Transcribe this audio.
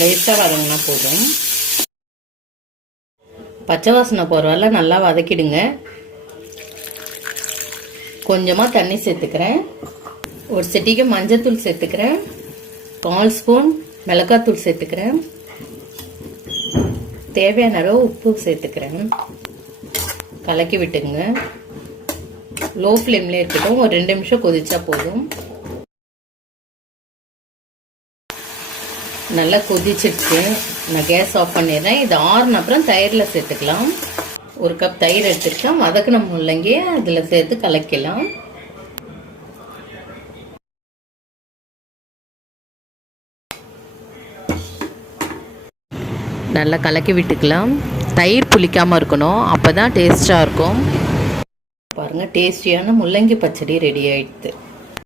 லேசாக வதங்கினா போதும். பச்சை வாசனை போகிற வரல நல்லா வதக்கிடுங்க. கொஞ்சமாக தண்ணி சேர்த்துக்கிறேன். ஒரு சட்டிக்கு மஞ்சத்தூள் சேர்த்துக்கிறேன். 1/4 ஸ்பூன் மிளகாத்தூள் சேர்த்துக்கிறேன். தேவையான அளவு உப்பு சேர்த்துக்கிறேன். கலக்கி விட்டுங்க. லோ ஃப்ளேம்லேயே இருக்கட்டும். ஒரு 2 நிமிஷம் கொதிச்சா போதும். நல்லா கொதிச்சிடுச்சு. நான் கேஸ் ஆஃப் பண்ணிடுறேன். இது ஆறுன அப்புறம் தயிரில் சேர்த்துக்கலாம். 1 கப் தயிர் எடுத்துருக்கேன். வதக்கின முள்ளங்கியை அதில் சேர்த்து கலக்கலாம். நல்லா கலக்கி விட்டுக்கலாம். தயிர் புளிக்காமல் இருக்கணும், அப்போ தான் டேஸ்ட்டாக இருக்கும். பாருங்கள், டேஸ்டியான முள்ளங்கி பச்சடி ரெடி ஆகிடுது.